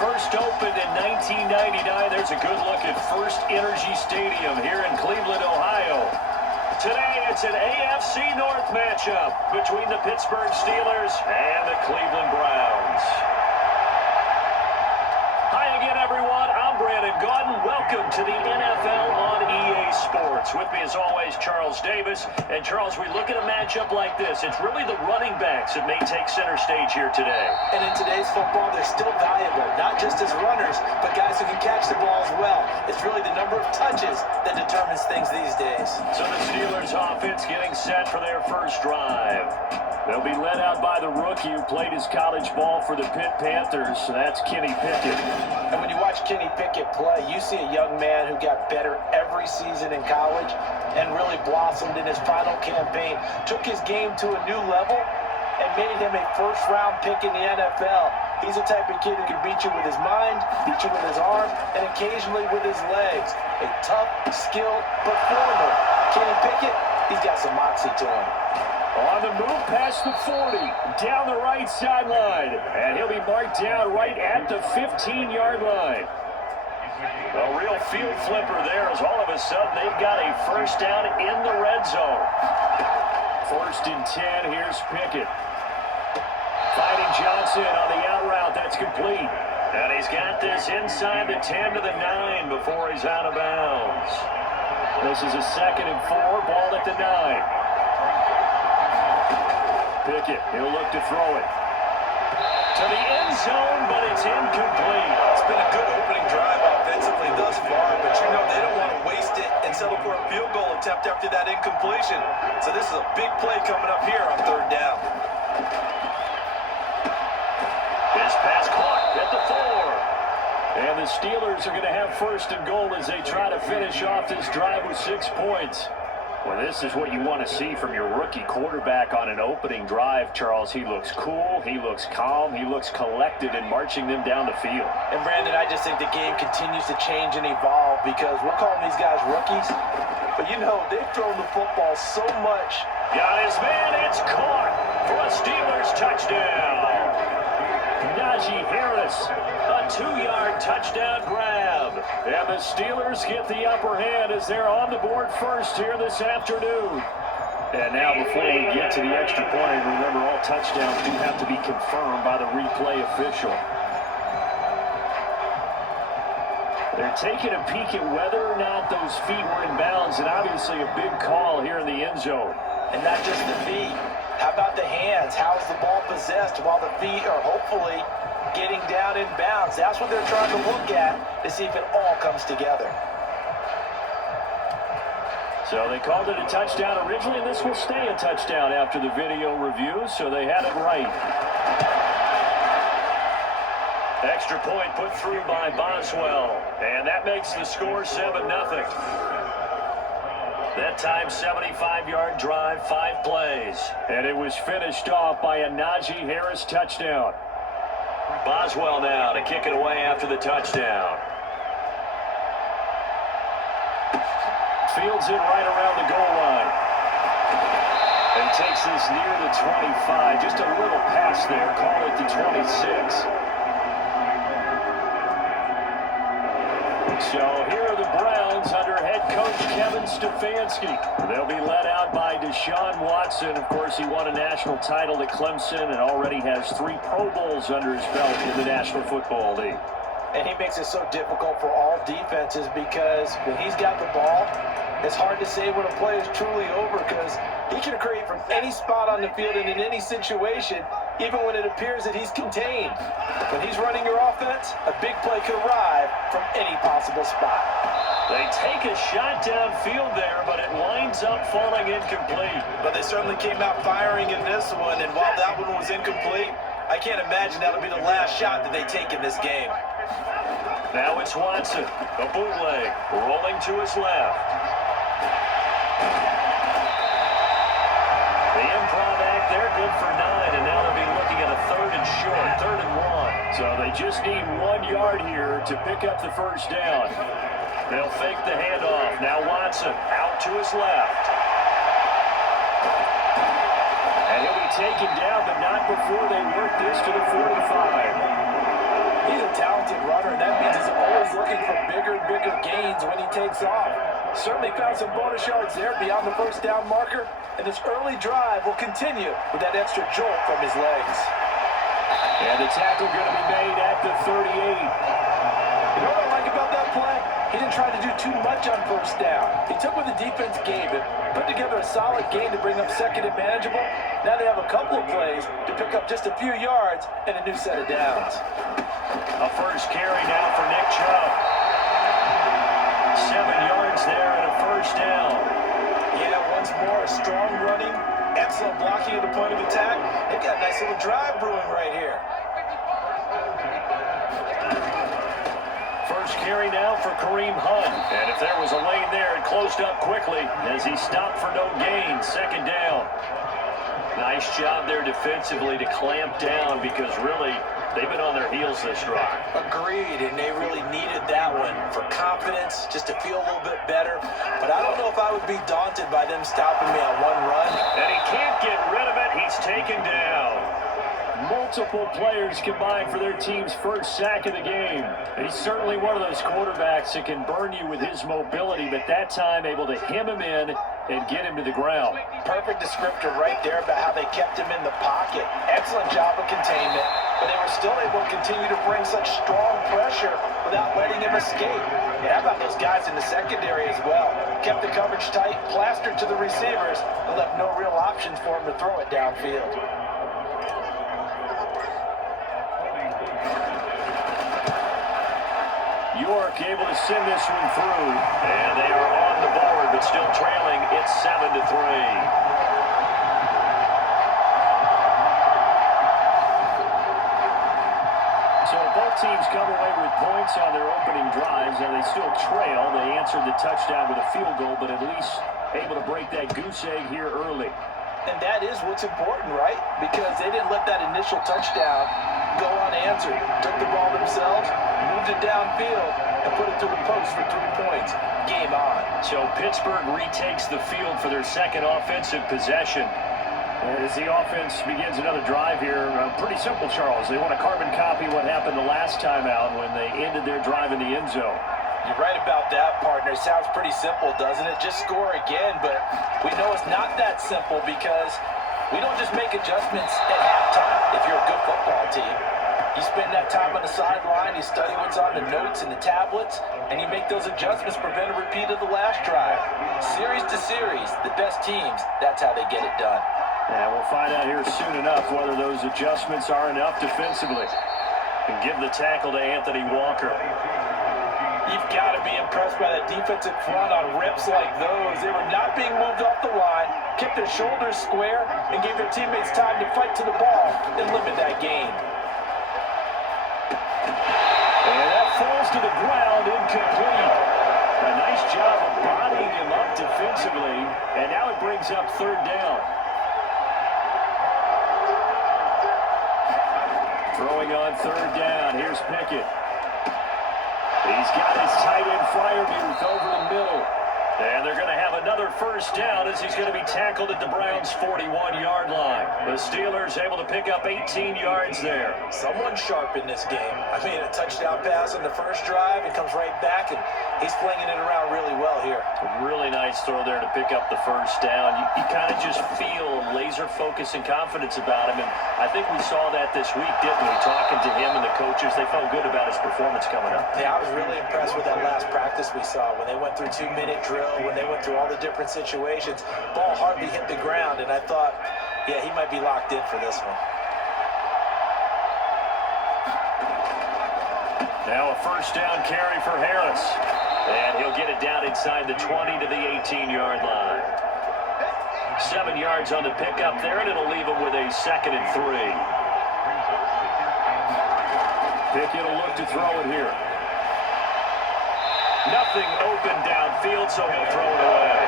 First opened in 1999. There's a good look at First Energy Stadium here in Cleveland, Ohio. Today, it's an AFC North matchup between the Pittsburgh Steelers and the Cleveland Browns. Hi again, everyone. I'm Brandon Gaudin. Welcome to the NFL on EA Sports. With me, as always, Charles Davis. And, Charles, we look at a matchup like this. It's really the running backs that may take center stage here today. And in today's football, they're still valuable, not just as runners, but guys who can catch the ball as well. It's really the number of touches that determines things these days. So the Steelers offense getting set for their first drive. They'll be led out by the rookie who played his college ball for the Pitt Panthers. So that's Kenny Pickett. And when you watch Kenny Pickett play, you see a young man who got better every season in college and really blossomed in his final campaign. Took his game to a new level and made him a first-round pick in the NFL. He's the type of kid who can beat you with his mind, beat you with his arm, and occasionally with his legs. A tough, skilled performer. Kenny Pickett, he's got some moxie to him. On the move past the 40, down the right sideline. And he'll be marked down right at the 15-yard line. A real field flipper there, as all of a sudden they've got a first down in the red zone. First and 10, here's Pickett. Fighting Johnson on the out route, that's complete. And he's got this inside the 10 to the 9 before he's out of bounds. This is a 2nd and 4, ball at the 9. Pickett, he'll look to throw it. To the end zone, but it's incomplete. It's been a good opening drive offensively thus far, but you know they don't want to waste it and settle for a field goal attempt after that incompletion. So this is a big play coming up here on 3rd down. His pass caught at the 4. And the Steelers are going to have 1st and goal as they try to finish off this drive with 6 points. Well, this is what you want to see from your rookie quarterback on an opening drive, Charles. He looks cool, he looks calm, he looks collected in marching them down the field. And, Brandon, I just think the game continues to change and evolve because we're calling these guys rookies. But, you know, they've thrown the football so much. Got his man, it's caught for a Steelers touchdown. Najee Harris, a 2-yard touchdown grab. And the Steelers get the upper hand as they're on the board first here this afternoon. And now before we get to the extra point, remember all touchdowns do have to be confirmed by the replay official. They're taking a peek at whether or not those feet were in bounds, and obviously a big call here in the end zone. And not just the feet. How about the hands? How is the ball possessed while the feet are hopefully getting down in bounds? That's what they're trying to look at to see if it all comes together. So they called it a touchdown originally, and this will stay a touchdown after the video review, so they had it right. Extra point put through by Boswell, and that makes the score 7-0. That time, 75-yard drive, 5 plays. And it was finished off by a Najee Harris touchdown. Boswell now to kick it away after the touchdown. Fields it right around the goal line. And takes this near the 25. Just a little pass there. Call it the 26. So here are the Browns under head coach Kevin Stefanski. They'll be led out by Deshaun Watson. Of course, he won a national title at Clemson and already has 3 Pro Bowls under his belt in the National Football League. And he makes it so difficult for all defenses because when he's got the ball, it's hard to say when a play is truly over because he can create from any spot on the field and in any situation, even when it appears that he's contained. When he's running your offense, a big play could arrive from any possible spot. They take a shot downfield there, but it winds up falling incomplete. But they certainly came out firing in this one, and while that one was incomplete, I can't imagine that'll be the last shot that they take in this game. Now it's Watson, a bootleg, rolling to his left. The improv act there, good for 9, and now they'll be looking at a 3rd and short, 3rd and 1. So they just need 1 yard here to pick up the first down. They'll fake the handoff. Now Watson out to his left. And he'll be taken down, but not before they work this to the 45. He's a talented he's looking for bigger and bigger gains when he takes off. Certainly found some bonus yards there beyond the first down marker, and this early drive will continue with that extra jolt from his legs. And the tackle going to be made at the 38. You know what I like about that play? He didn't try to do too much on first down. He took what the defense gave him, put together a solid gain to bring up second and manageable. Now they have a couple of plays to pick up just a few yards and a new set of downs. A first carry now for Nick Chubb. 7 yards there and a first down. Yeah, once more, strong running, excellent blocking at the point of attack. They've got a nice little drive brewing right here. First carry now for Kareem Hunt. And if there was a lane there, it closed up quickly as he stopped for no gain. Second down. Nice job there defensively to clamp down because really they've been on their heels this drive. Agreed, and they really needed that one for confidence, just to feel a little bit better. But I don't know if I would be daunted by them stopping me on one run. And he can't get rid of it. He's taken down. Multiple players combined for their team's first sack of the game. He's certainly one of those quarterbacks that can burn you with his mobility, but that time able to hem him in and get him to the ground. Perfect descriptor right there about how they kept him in the pocket. Excellent job of containment, but they were still able to continue to bring such strong pressure without letting him escape. And how about those guys in the secondary as well? Kept the coverage tight, plastered to the receivers, and left no real options for him to throw it downfield. York able to send this one through, and they are on the board, but still trailing. It's 7-3. So both teams come away with points on their opening drives, and they still trail. They answered the touchdown with a field goal, but at least able to break that goose egg here early. And that is what's important, right? Because they didn't let that initial touchdown go unanswered. Took the ball themselves, moved it downfield, and put it to the post for 3 points. Game on. So Pittsburgh retakes the field for their second offensive possession. And as the offense begins another drive here, pretty simple, Charles. They want to carbon copy what happened the last time out when they ended their drive in the end zone. You're right about that, partner. Sounds pretty simple, doesn't it? Just score again, but we know it's not that simple because we don't just make adjustments at halftime if you're a good football team. You spend that time on the sideline, you study what's on the notes and the tablets, and you make those adjustments to prevent a repeat of the last drive. Series to series, the best teams, that's how they get it done. And we'll find out here soon enough whether those adjustments are enough defensively. And give the tackle to Anthony Walker. You've got to be impressed by that defensive front on rips like those. They were not being moved off the line, kept their shoulders square, and gave their teammates time to fight to the ball and limit that gain. And that falls to the ground, incomplete. A nice job of bodying him up defensively, and now it brings up third down. Throwing on third down, here's Pickett. He's got his tight end Freiermuth over the middle. And they're going to have another first down as he's going to be tackled at the Browns' 41-yard line. The Steelers able to pick up 18 yards there. Someone sharp in this game. I mean, a touchdown pass on the first drive, it comes right back, and he's flinging it around really well here. A really nice throw there to pick up the first down. You kind of just feel laser focus and confidence about him, and I think we saw that this week, didn't we? Talking to him and the coaches, they felt good about his performance coming up. Yeah, I was really impressed with that last practice we saw when they went through 2-minute drill, when they went through all the different situations. Ball hardly hit the ground, and I thought, yeah, he might be locked in for this one. Now a first down carry for Harris. And he'll get it down inside the 20 to the 18-yard line. 7 yards on the pickup there, and it'll leave him with a 2nd and 3. Pickett will look to throw it here. Nothing open downfield, so he'll throw it away.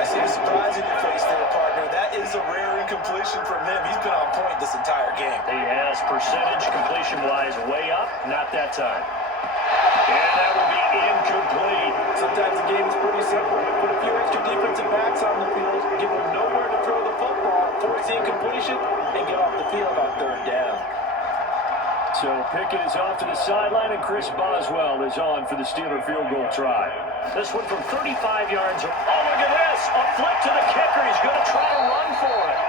I see a surprise in your face there, partner. That is a rare incompletion from him. He's been on point this entire game. He has percentage completion-wise way up, not that time. And that will be incomplete. Sometimes the game is pretty simple. Put a few extra defensive backs on the field, give them nowhere to throw the football, force the incompletion, and get off the field on third down. So So Pickett is off to the sideline, and Chris Boswell is on for the Steeler field goal try. This one from 35 yards. Oh, look at this. A flip to the kicker. He's going to try to run for it.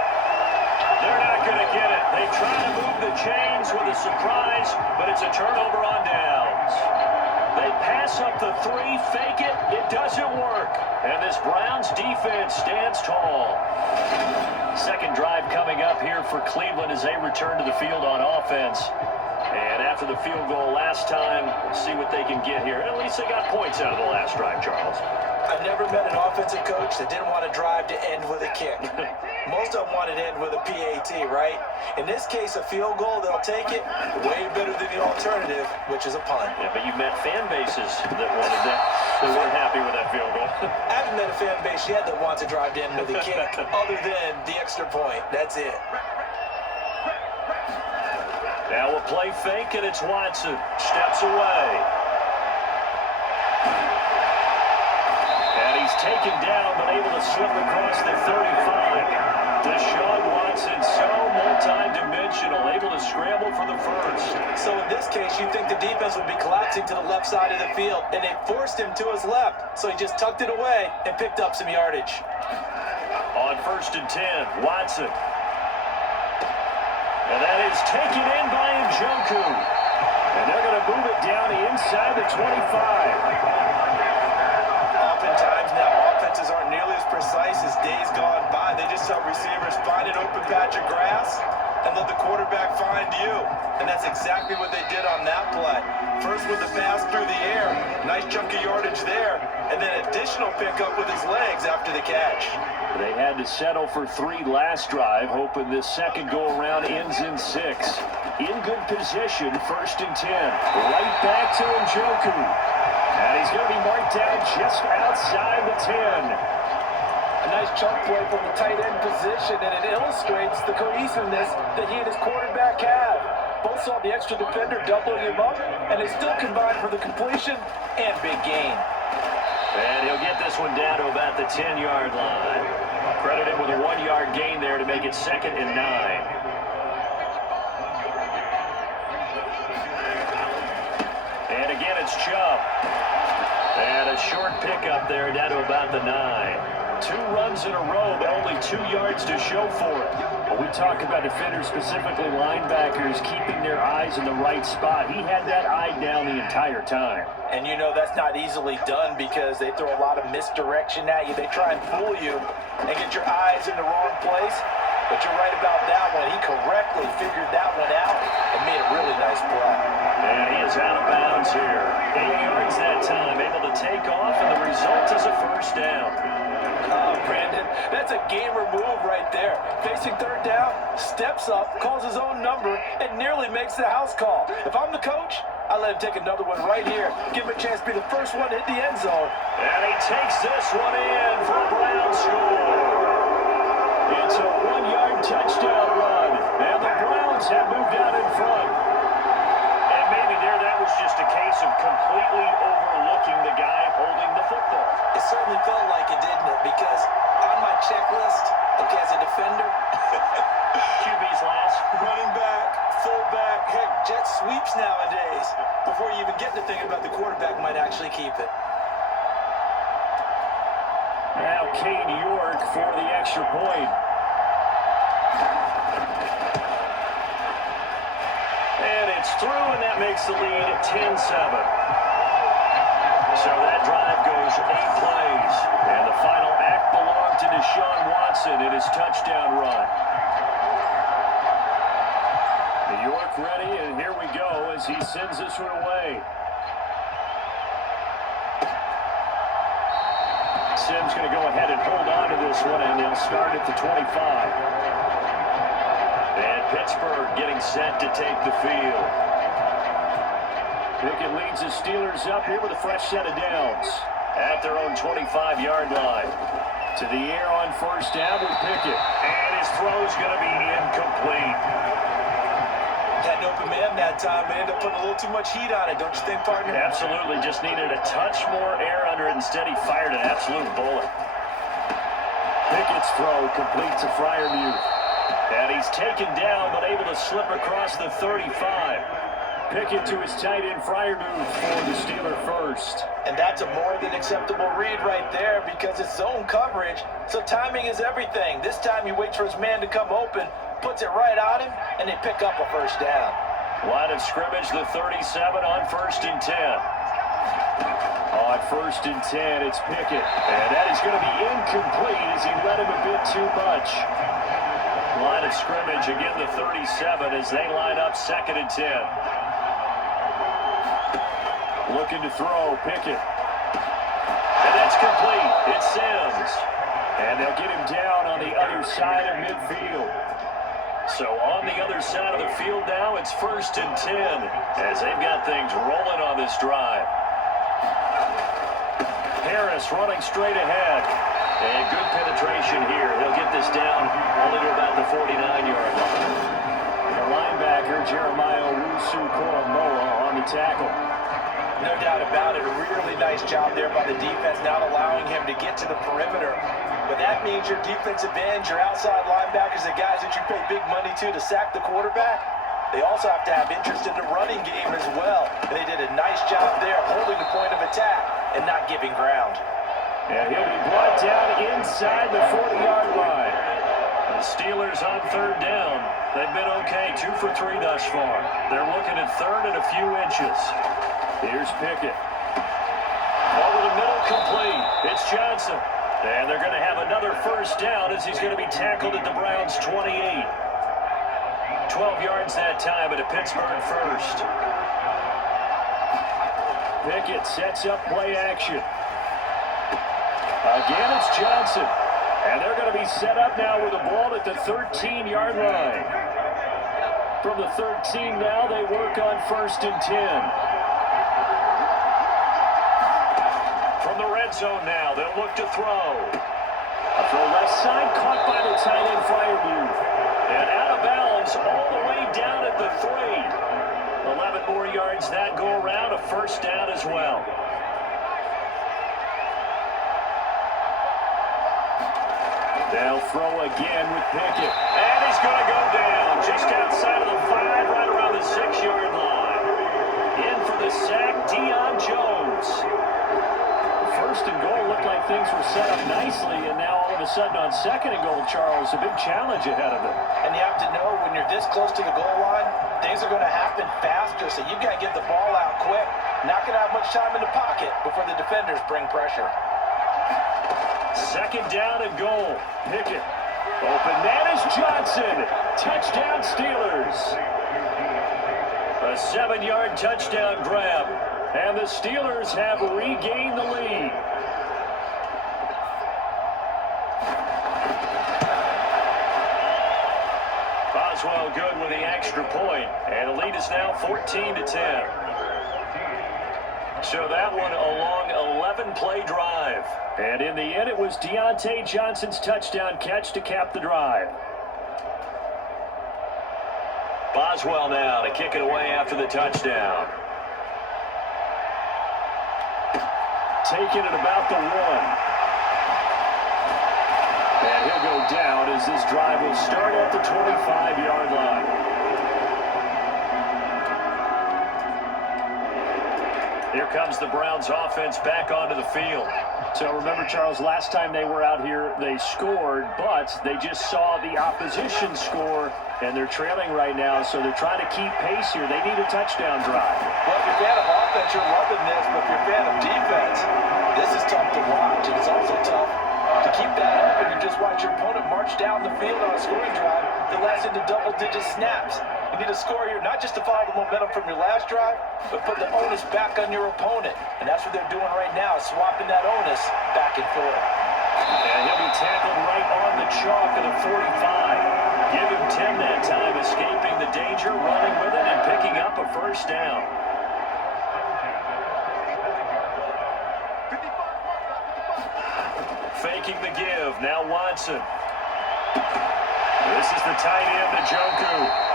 They're not going to get it. They try to move the chains with a surprise, but it's a turnover on downs. They pass up the 3, fake it. It doesn't work. And this Browns defense stands tall. Second drive coming up here for Cleveland as they return to the field on offense. And after the field goal last time, we'll see what they can get here. At least they got points out of the last drive, Charles. I've never met an offensive coach that didn't want to drive to end with a kick. Most of them wanted to end with a PAT, right? In this case, a field goal, they'll take it. Way better than the alternative, which is a punt. Yeah, but you met fan bases that wanted that. They weren't happy with that field goal. I haven't met a fan base yet that wants to drive to end with a kick, other than the extra point. That's it. Now a play fake, and it's Watson. Steps away. And he's taken down, but able to slip across the 35. Deshaun Watson, so multi-dimensional, able to scramble for the first. So in this case, you'd think the defense would be collapsing to the left side of the field, and they forced him to his left, so he just tucked it away and picked up some yardage. On 1st and 10, Watson. And that is taken in by Njoku. And they're going to move it down inside the 25. Oftentimes now, offenses aren't nearly as precise as days gone by. They just tell receivers, find an open patch of grass and let the quarterback find you. And that's exactly what they did on that play. First with the pass through the air, nice chunk of yardage there, and then additional pickup with his legs after the catch. They had to settle for 3 last drive, hoping this second go-around ends in 6. In good position, 1st and 10. Right back to Njoku. And he's going to be marked down just outside the 10. A nice chunk play from the tight end position, and it illustrates the cohesiveness that he and his quarterback have. Both saw the extra defender doubling him up, and they still combined for the completion and big gain. And he'll get this one down to about the 10-yard line. Credit him with a 1-yard gain there to make it 2nd and 9. And again, it's Chubb. And a short pickup there down to about the 9. 2 runs in a row, but only 2 yards to show for it. When we talk about defenders, specifically linebackers, keeping their eyes in the right spot, he had that eye down the entire time. And you know that's not easily done because they throw a lot of misdirection at you. They try and fool you and get your eyes in the wrong place. But you're right about that one. He correctly figured that one out and made a really nice play. And he is out of bounds here. 8 yards that time, able to take off, and the result is a 1st down. Oh, Brandon, that's a gamer move right there. Facing 3rd down, steps up, calls his own number, and nearly makes the house call. If I'm the coach, I let him take another one right here. Give him a chance to be the first one to hit the end zone. And he takes this one in for a Browns score. It's a 1-yard touchdown run, and the Browns have moved out in front. And maybe that was just a case of completely overlooking the guy holding the football. It certainly felt like it, didn't it? Because on my checklist, okay, as a defender, QB's last. running back, fullback, heck, jet sweeps nowadays. Before you even get to thinking about the quarterback might actually keep it. Now Cade York for the extra point. And it's through, and that makes the lead 10-7. So that drive goes 8 plays. And the final act belonged to Deshaun Watson in his touchdown run. New York ready, and here we go as he sends this one away. Simms going to go ahead and hold on to this one, and they'll start at the 25. And Pittsburgh getting set to take the field. Pickett leads the Steelers up here with a fresh set of downs at their own 25-yard line. To the air on 1st down with Pickett. And his throw's going to be incomplete. Had an open man that time, but ended up putting a little too much heat on it, don't you think, partner? Absolutely, just needed a touch more air under it. Instead, he fired an absolute bullet. Pickett's throw complete to Freiermuth. And he's taken down, but able to slip across the 35. Pickett to his tight end Freiermuth for the Steeler first. And that's a more than acceptable read right there because it's zone coverage, so timing is everything. This time he waits for his man to come open, puts it right on him, and they pick up a first down. Line of scrimmage, the 37 on 1st and 10. On 1st and 10, it's Pickett. And that is going to be incomplete as he let him a bit too much. Line of scrimmage, again the 37 as they line up 2nd and 10. Looking to throw, Pickett. And that's complete. It's Sims. And they'll get him down on the other side of midfield. So on the other side of the field now, it's 1st and 10 as they've got things rolling on this drive. Harris running straight ahead. And good penetration here. He'll get this down only to about the 49-yard line. The linebacker, Jeremiah Owusu-Koramoah, on the tackle. No doubt about it. A really nice job there by the defense, not allowing him to get to the perimeter. But that means your defensive ends, your outside linebackers, the guys that you pay big money to sack the quarterback, they also have to have interest in the running game as well. And they did a nice job there holding the point of attack and not giving ground. And he'll be brought down inside the 40-yard line. The Steelers on 3rd down. They've been okay, 2 for 3 thus far. They're looking at 3rd and a few inches. Here's Pickett. Over the middle, complete. It's Johnson. And they're going to have another first down as he's going to be tackled at the Browns' 28. 12 yards that time at a Pittsburgh first. Pickett sets up play action. Again, it's Johnson. And they're going to be set up now with the ball at the 13-yard line. From the 13 now, they work on 1st and 10. From the red zone now, they'll look to throw. A throw left side, caught by the tight end Freiermuth. And out of bounds all the way down at the 3. 11 more yards that go around, a first down as well. They'll throw again with Pickett. And he's going to go down just outside of the 5, right around the 6-yard line. In for the sack, Deion Jones. First and goal looked like things were set up nicely, and now all of a sudden on 2nd and goal, Charles, a big challenge ahead of them. And you have to know when you're this close to the goal line, things are going to happen faster, so you've got to get the ball out quick. Not going to have much time in the pocket before the defenders bring pressure. 2nd down and goal. Pickett. Open man is Johnson. Touchdown Steelers. A 7-yard touchdown grab. And the Steelers have regained the lead. Boswell good with the extra point. And the lead is now 14-10. So that one a long 11-play drive. And in the end, it was Deontay Johnson's touchdown catch to cap the drive. Boswell now to kick it away after the touchdown. Taking it about the 1. And he'll go down as this drive will start at the 25-yard line. Here comes the Browns offense back onto the field. So remember, Charles, last time they were out here, they scored, but they just saw the opposition score, and they're trailing right now, so they're trying to keep pace here. They need a touchdown drive. Well, if you're a fan of offense, you're loving this, but if you're a fan of defense, this is tough to watch, and it's also tough to keep that up, and you just watch your opponent march down the field on a scoring drive that lasts into double-digit snaps. You need a score here, not just to follow the momentum from your last drive, but put the onus back on your opponent. And that's what they're doing right now, swapping that onus back and forth. And he'll be tackled right on the chalk of the 45. Give him 10 that time, escaping the danger, running with it, and picking up a first down. Faking the give, now Watson. This is the tight end, Njoku.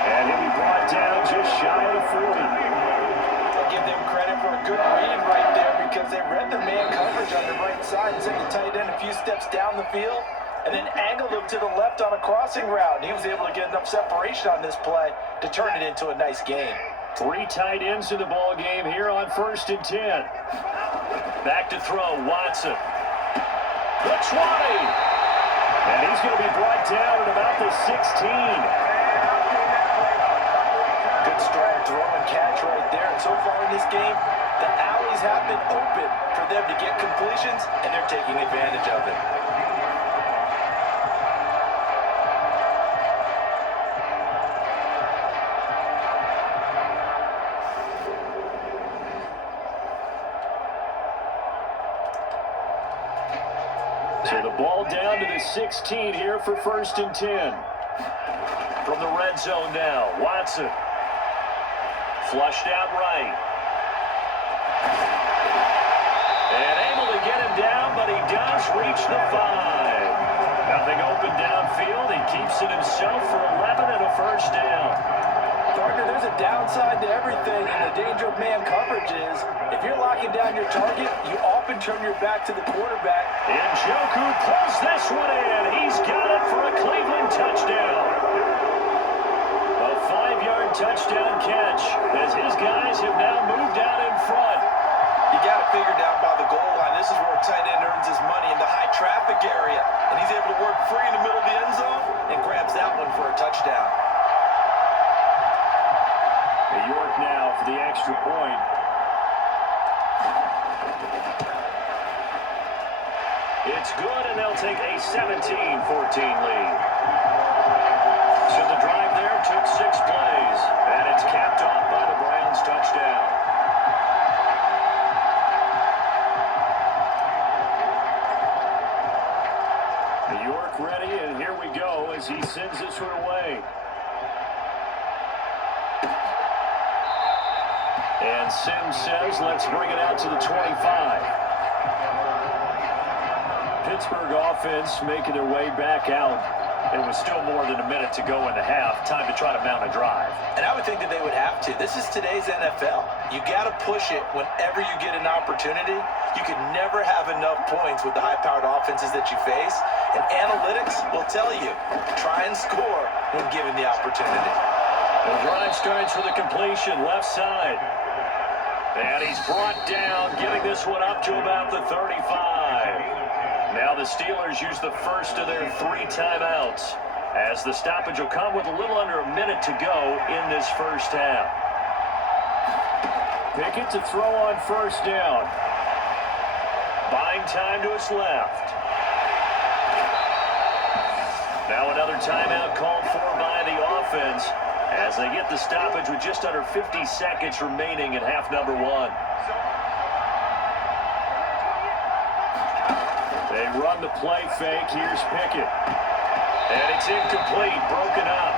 And he'll be brought down just shy of the 40. I'll give them credit for a good read right there because they read the man coverage on the right side and sent the tight end a few steps down the field and then angled him to the left on a crossing route. And he was able to get enough separation on this play to turn it into a nice game. Three tight ends in the ball game here on 1st and 10. Back to throw, Watson. The 20. And he's going to be brought down at about the 16. Good strong throw and catch right there. And so far in this game, the alleys have been open for them to get completions, and they're taking advantage of it. So the ball down to the 16 here for 1st and 10. From the red zone now, Watson. Flushed out right. And able to get him down, but he does reach the 5. Nothing open downfield. He keeps it himself for 11 and a 1st down. Partner, there's a downside to everything, and the danger of man coverage is if you're locking down your target, you often turn your back to the quarterback. Njoku pulls this one in. He's got it for a Cleveland touchdown. A 5-yard touchdown catch as his guys have now moved out in front. You got it figured out by the goal line. This is where a tight end earns his money, in the high traffic area. And he's able to work free in the middle of the end zone and grabs that one for a touchdown. York now for the extra point. It's good, and they'll take a 17-14 lead. So the drive there took 6 plays, and it's capped off by the Browns touchdown. York ready, and here we go as he sends this one away. And Sims says, let's bring it out to the 25. Pittsburgh offense making their way back out. It was still more than a minute to go in the half. Time to try to mount a drive. And I would think that they would have to. This is today's NFL. You got to push it whenever you get an opportunity. You can never have enough points with the high-powered offenses that you face. And analytics will tell you, try and score when given the opportunity. The drive starts with a completion, left side. And he's brought down, getting this one up to about the 35. Now the Steelers use the first of their 3 timeouts, as the stoppage will come with a little under a minute to go in this first half. Pickett to throw on 1st down. Buying time to his left. Now another timeout called for by the offense, as they get the stoppage with just under 50 seconds remaining in half number 1. They run the play fake. Here's Pickett. And it's incomplete, broken up.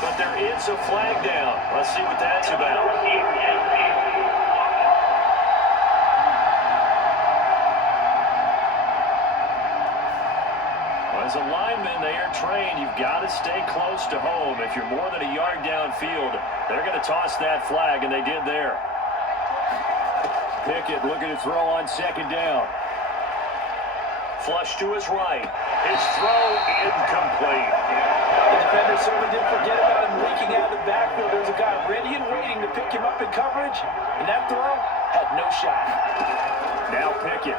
But there is a flag down. Let's see what that's about. As a lineman, they are trained. You've got to stay close to home. If you're more than a yard downfield, they're going to toss that flag, and they did there. Pickett looking to throw on 2nd down. Flush to his right. His throw incomplete. The defender certainly didn't forget about him leaking out of the backfield. There's a guy ready and waiting to pick him up in coverage, and that throw had no shot. Now Pickett.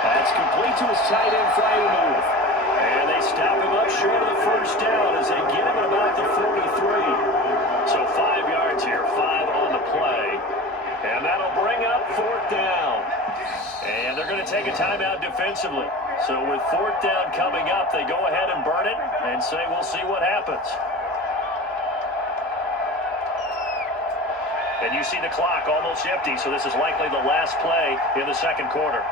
That's complete to his tight end final move. And they stop him up short of the 1st down as they get him at about the 43. So 5 yards here, 5 on the play. And that'll bring up 4th down. And they're going to take a timeout defensively. So with 4th down coming up, they go ahead and burn it and say we'll see what happens. And you see the clock almost empty, so this is likely the last play in the 2nd quarter.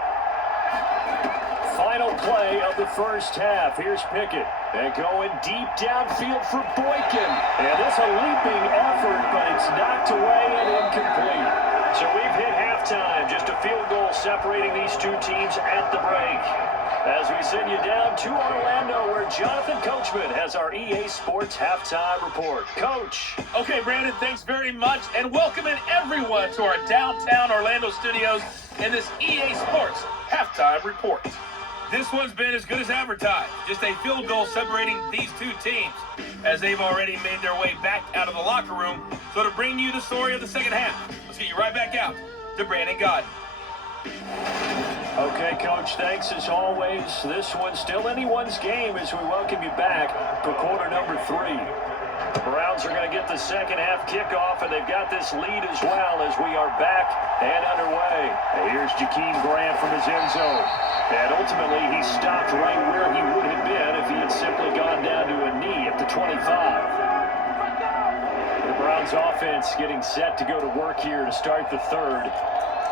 Final play of the first half. Here's Pickett. And going deep downfield for Boykin. And this a leaping effort, but it's knocked away and incomplete. So we've hit halftime. Just a field goal separating these two teams at the break. As we send you down to Orlando, where Jonathan Coachman has our EA Sports Halftime Report. Coach. Okay, Brandon, thanks very much. And welcoming everyone to our downtown Orlando studios in this EA Sports Halftime Report. This one's been as good as advertised. Just a field goal separating these two teams, as they've already made their way back out of the locker room So to bring you the story of the second half, let's get you right back out to Brandon Godden. Okay, Coach, thanks as always. This one's still anyone's game as we welcome you back for quarter number 3. The Browns are going to get the second half kickoff, and they've got this lead as well as we are back and underway. And here's Jakeem Grant from his end zone. And ultimately, he stopped right where he would have been if he had simply gone down to a knee at the 25. The Browns offense getting set to go to work here to start the third.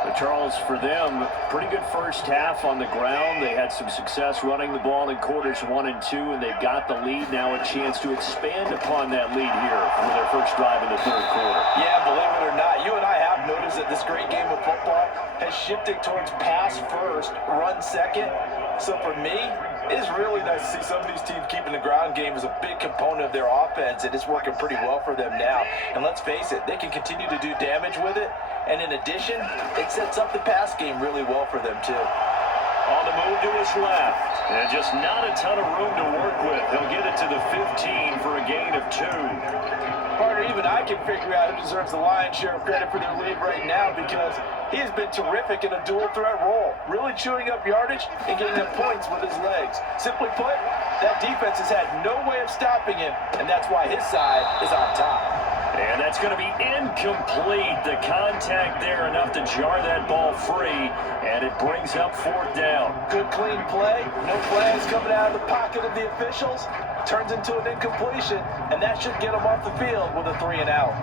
But Charles, for them, pretty good first half on the ground. They had some success running the ball in quarters 1 and 2, and they've got the lead. Now a chance to expand upon that lead here for their first drive in the third quarter. Yeah, believe it or not, you and I have noticed that this great game of football has shifted towards pass first, run second. So for me, it is really nice to see some of these teams keeping the ground game as a big component of their offense, and it's working pretty well for them now. And let's face it, they can continue to do damage with it. And in addition, it sets up the pass game really well for them, too. On the move to his left. And just not a ton of room to work with. He'll get it to the 15 for a gain of 2. Partner, even I can figure out who deserves the lion's share of credit for their lead right now because he has been terrific in a dual threat role, really chewing up yardage and getting them points with his legs. Simply put, that defense has had no way of stopping him, and that's why his side is on top. And that's going to be incomplete. The contact there enough to jar that ball free, and it brings up 4th down. Good clean play. No flags coming out of the pocket of the officials. Turns into an incompletion, and that should get them off the field with a 3 and out.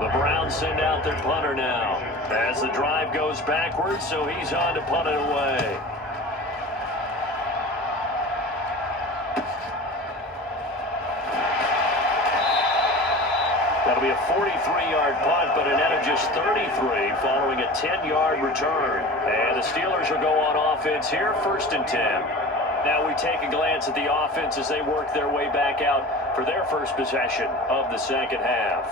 The Browns send out their punter now as the drive goes backwards, so he's on to punt it away. That'll be a 43-yard punt, but a net of just 33 following a 10-yard return. And the Steelers will go on offense here, 1st and 10. Now we take a glance at the offense as they work their way back out for their first possession of the second half.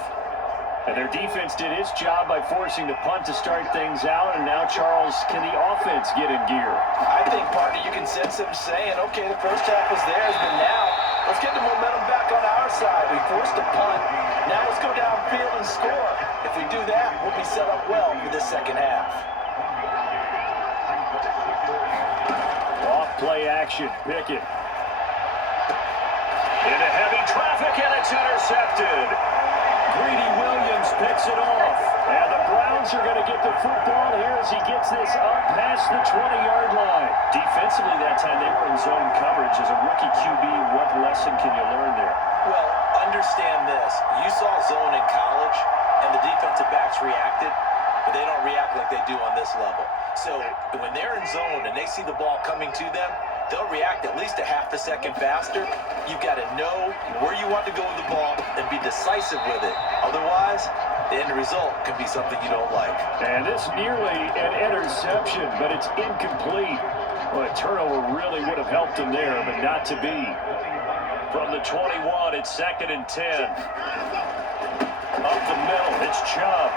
And their defense did its job by forcing the punt to start things out. And now, Charles, can the offense get in gear? I think, partner, you can sense them saying, okay, the first half was theirs, but now let's get the momentum back on our side. We forced a punt. Now let's go downfield and score. If we do that, we'll be set up well for the second half. Off play action. Pickett. Into heavy traffic, and it's intercepted. Greedy Williams picks it off. And the Browns are going to get the football here as he gets this up past the 20-yard line. Defensively that time, they were in zone coverage. As a rookie QB, what lesson can you learn there? Well, understand this. You saw zone in college, and the defensive backs reacted, but they don't react like they do on this level. So when they're in zone and they see the ball coming to them, they'll react at least a half a second faster. You've got to know where you want to go with the ball and be decisive with it. Otherwise, the end result can be something you don't like. And it's nearly an interception, but it's incomplete. Well, a turnover really would have helped him there, but not to be. From the 21, it's 2nd and 10. Up the middle, it's Chubb.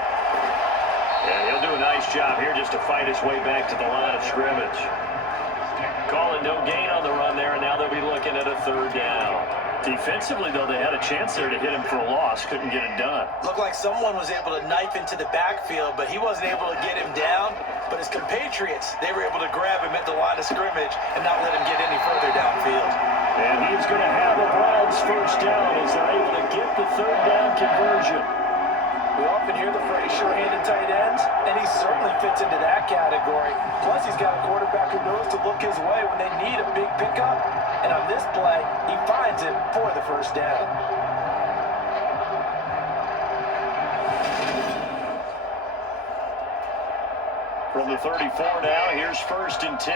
And he'll do a nice job here just to fight his way back to the line of scrimmage. Call it no gain on the run there, and now they'll be looking at a 3rd down. Defensively, though, they had a chance there to hit him for a loss. Couldn't get it done. Looked like someone was able to knife into the backfield, but he wasn't able to get him down. But his compatriots, they were able to grab him at the line of scrimmage and not let him get any further downfield. And he's going to have a Browns 1st down as they're able to get the 3rd down conversion. We often hear the phrase sure-handed tight ends, and he certainly fits into that category. Plus, he's got a quarterback who knows to look his way when they need a big pickup. And on this play, he finds it for the 1st down. From the 34 now, here's 1st and 10.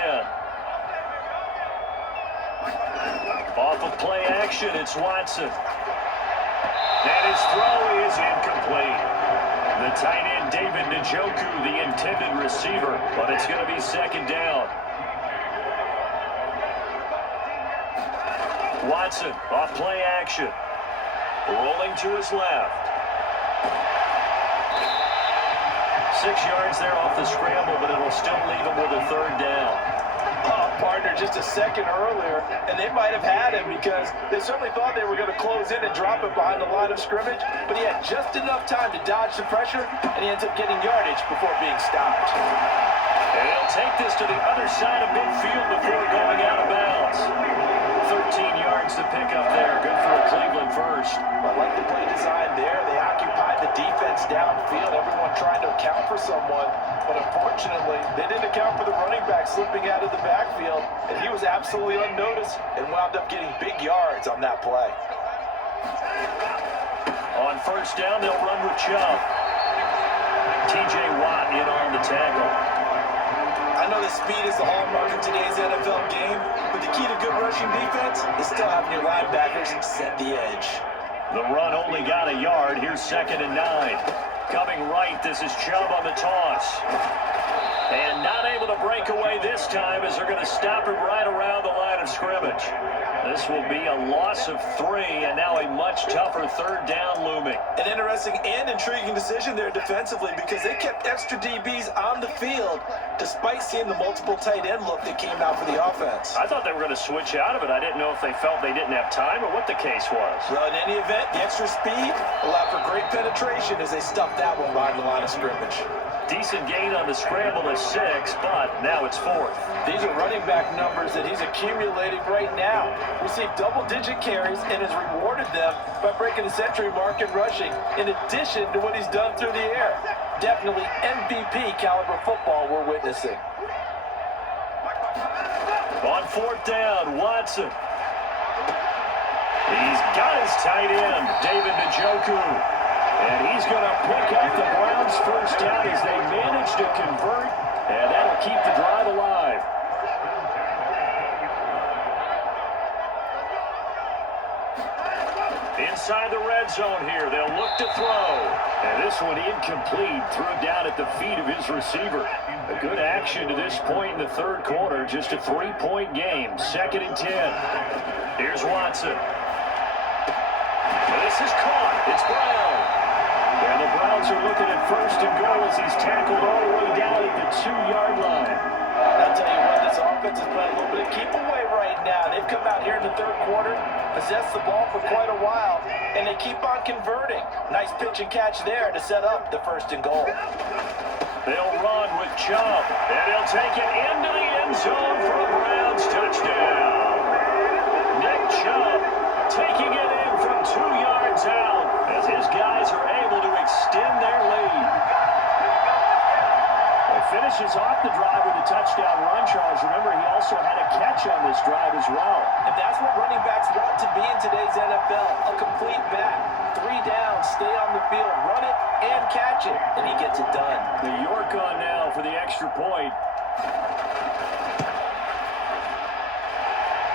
Off of play action, it's Watson. And his throw is incomplete. The tight end, David Njoku, the intended receiver, but it's going to be 2nd down. Watson, off play action. Rolling to his left. 6 yards there off the scramble, but it'll still leave him with a 3rd down. partner just a second earlier, and they might have had him because they certainly thought they were going to close in and drop it behind the line of scrimmage, but he had just enough time to dodge the pressure, and he ends up getting yardage before being stopped. And he'll take this to the other side of midfield before going out of bounds. 13 yards to pick up there. Good for a Cleveland first. I like the play design there. They occupied the defense downfield, everyone trying to account for someone, but unfortunately, they didn't account for the running back slipping out of the backfield, and he was absolutely unnoticed and wound up getting big yards on that play. On first down, they'll run with Chubb. T.J. Watt in on the tackle. I know that speed is the hallmark of today's NFL game, but the key to good rushing defense is still having your linebackers set the edge. The run only got a yard. Here's 2nd and 9. Coming right, this is Chubb on the toss. And not able to break away this time as they're going to stop him right around the line of scrimmage. This will be a loss of 3, and now a much tougher 3rd down looming. An interesting and intriguing decision there defensively because they kept extra DBs on the field despite seeing the multiple tight end look that came out for the offense. I thought they were going to switch out of it. I didn't know if they felt they didn't have time or what the case was. Well, in any event, the extra speed allowed for great penetration as they stuffed that one behind the line of scrimmage. Decent gain on the scramble is 6, but now it's 4th. These are running back numbers that he's accumulating right now. Received double-digit carries and has rewarded them by breaking the century mark in rushing, in addition to what he's done through the air. Definitely MVP caliber football we're witnessing. On 4th down, Watson. He's got his tight end, David Njoku. And he's going to pick up the Browns' first down as they manage to convert, and that'll keep the drive alive. Inside the red zone here, they'll look to throw. And this one incomplete, threw down at the feet of his receiver. A good action to this point in the 3rd quarter, just a 3-point game, 2nd and 10. Here's Watson. This is caught. It's Brown. And the Browns are looking at 1st and goal as he's tackled all the way down at the 2-yard line. I'll tell you what, this offense is playing a little bit of keep away right now. They've come out here in the 3rd quarter, possessed the ball for quite a while, and they keep on converting. Nice pitch and catch there to set up the 1st and goal. They'll run with Chubb, and he'll take it into the end zone for a Browns touchdown. Nick Chubb taking it in from 2 yards out as his guys are able to extend their lead. He finishes off the drive with a touchdown run, Charles. Remember, he also had a catch on this drive as well. And that's what running backs want to be in today's NFL, a complete back. 3 downs, stay on the field, run it, and catch it, and he gets it done. The York on now for the extra point.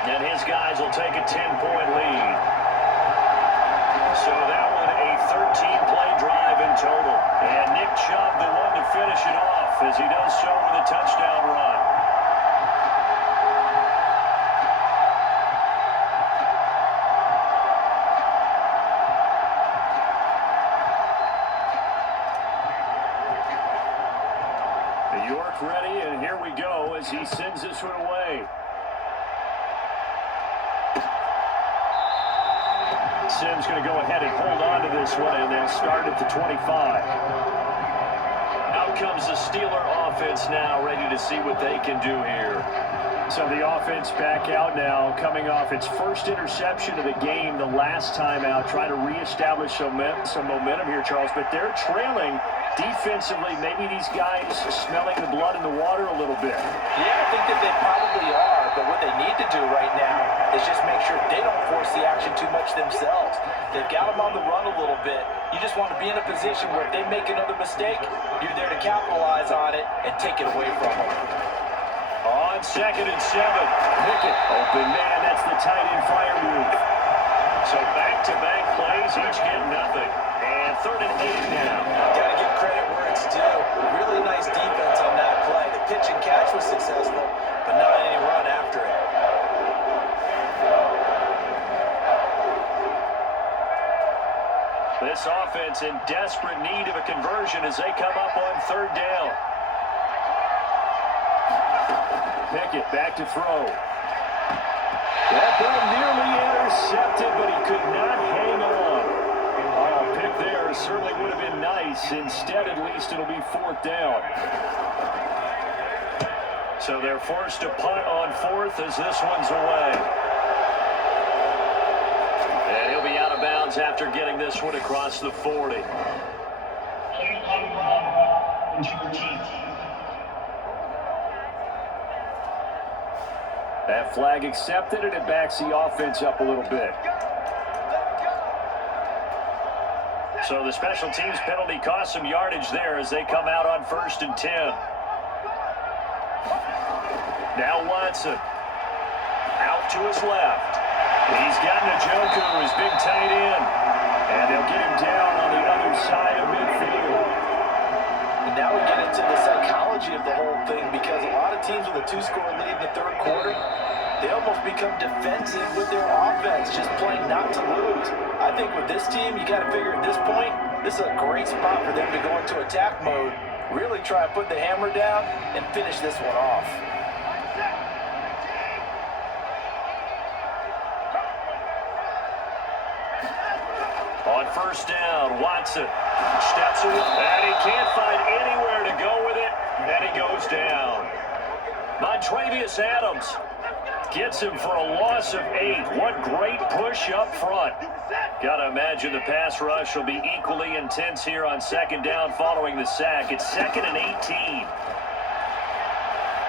And his guys will take a 10-point lead. So that one a 13-play drive in total. And Nick Chubb the one to finish it off as he does so with a touchdown run. The York ready, and here we go as he sends this one away. Simms going to go ahead and hold on to this one, and they'll start at the 25. Out comes the Steeler offense now, ready to see what they can do here. So the offense back out now, coming off its first interception of the game the last time out, trying to reestablish some momentum here, Charles, but they're trailing defensively. Maybe these guys smelling the blood in the water a little bit. Yeah, I think that they probably are, but what they need to do right now is just make sure they don't force the action too much themselves. They've got them on the run a little bit. You just want to be in a position where if they make another mistake, you're there to capitalize on it and take it away from them. On 2nd and 7, Pickett, open man, that's the tight end fire move. So back-to-back plays, each get nothing. And 3rd and 8 now. Got to give credit where it's due. Really nice defense on that play. The pitch and catch was successful, but not any run after it. This offense in desperate need of a conversion as they come up on 3rd down. Pickett back to throw. That ball nearly intercepted, but he could not hang on. Oh, pick there certainly would have been nice. Instead, at least, it'll be 4th down. So they're forced to punt on 4th as this one's away. And he'll be out of bounds after getting this one across the 40. That flag accepted, and it backs the offense up a little bit. So the special teams penalty cost some yardage there as they come out on 1st and 10. Now Watson. Out to his left. He's got Njoku, his big tight end. And they'll get him down on the other side of midfield. And now we get into the psychology of the whole thing, because a lot of teams with a 2-score lead in the 3rd quarter, they almost become defensive with their offense, just playing not to lose. I think with this team, you got to figure at this point, this is a great spot for them to go into attack mode, really try to put the hammer down and finish this one off. On 1st down, Watson steps away, and he can't find anywhere to go with it, and he goes down. Montravius Adams gets him for a loss of 8. What great push up front. Got to imagine the pass rush will be equally intense here on 2nd down following the sack. It's 2nd and 18.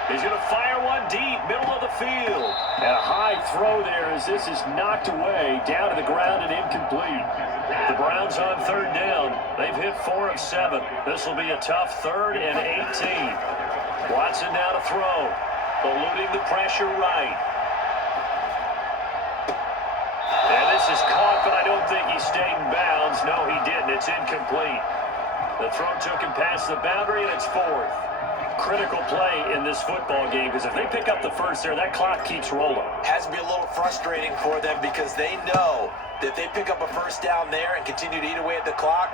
He's going to fire one deep, middle of the field. And a high throw there as this is knocked away, down to the ground and incomplete. The Browns on 3rd down. They've hit 4 of 7. This will be a tough 3rd and 18. Watson now to throw. Eluding the pressure right. And this is caught, but I don't think he stayed in bounds. No, he didn't. It's incomplete. The throw took him past the boundary, and it's 4th. Critical play in this football game, because if they pick up the 1st there, that clock keeps rolling. Has to be a little frustrating for them, because they know that if they pick up a 1st down there and continue to eat away at the clock,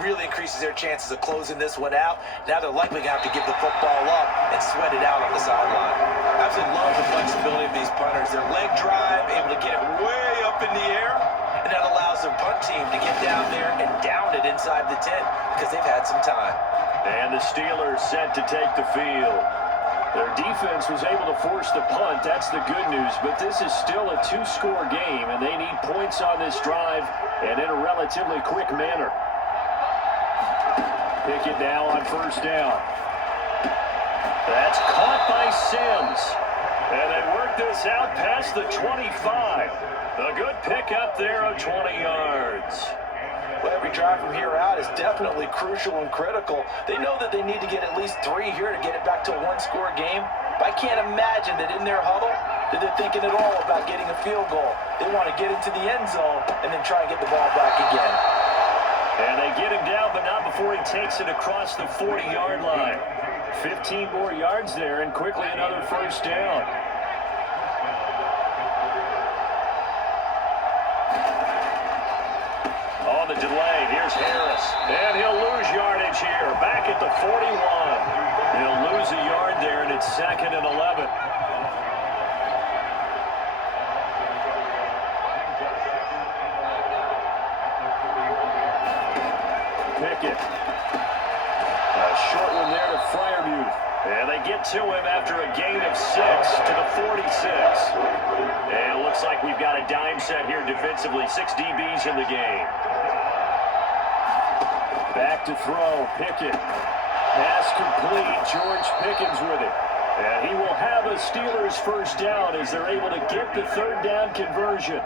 really increases their chances of closing this one out. Now they're likely going to have to give the football up and sweat it out on the sideline. I absolutely love the flexibility of these punters. Their leg drive, able to get it way up in the air, and that allows their punt team to get down there and down it inside the 10 because they've had some time. And the Steelers set to take the field. Their defense was able to force the punt. That's the good news. But this is still a 2-score game, and they need points on this drive and in a relatively quick manner. Pickett now on 1st down. That's caught by Sims. And they work this out past the 25. A good pick up there of 20 yards. Well, every drive from here out is definitely crucial and critical. They know that they need to get at least 3 here to get it back to a 1-score game. But I can't imagine that in their huddle that they're thinking at all about getting a field goal. They want to get into the end zone and then try and get the ball back again. And they get him down, but not before he takes it across the 40-yard line. 15 more yards there, and quickly another 1st down. On the delay, here's Harris. And he'll lose yardage here, back at the 41. He'll lose a yard there, and it's 2nd and 11. Pickett. A short one there to Freiermuth. And they get to him after a gain of 6 to the 46. And it looks like we've got a dime set here defensively. 6 DBs in the game. Back to throw. Pickett. Pass complete. George Pickens with it. And he will have a Steelers 1st down as they're able to get the 3rd down conversion.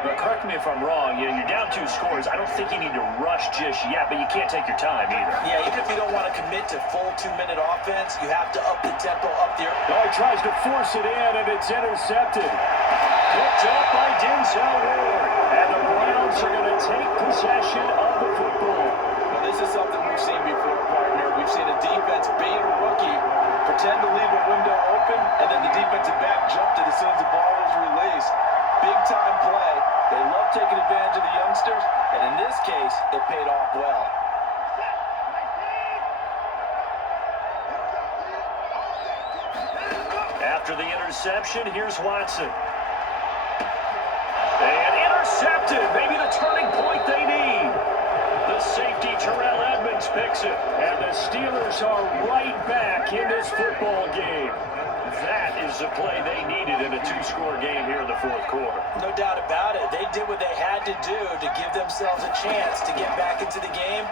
But correct me if I'm wrong, you're down 2 scores. I don't think you need to rush just yet, but you can't take your time either. Yeah, even if you don't want to commit to full 2-minute offense, you have to up the tempo up there. Oh, he tries to force it in, and it's intercepted. Picked up by Denzel Ward. And the Browns are going to take possession of the football. Well, this is something we've seen before, partner. We've seen a defense bait a rookie, pretend to leave a window open, and then the defensive back jumped it as soon as the ball was released. Big-time play. They love taking advantage of the youngsters, and in this case, it paid off well. After the interception, here's Watson. And intercepted. Maybe the turning point they need. The safety, Terrell Edmonds, picks it. And the Steelers are right back in this football game. That is the play they needed in a two-score game here in the fourth quarter. No doubt about it. They did what they had to do to give themselves a chance to get back into the game.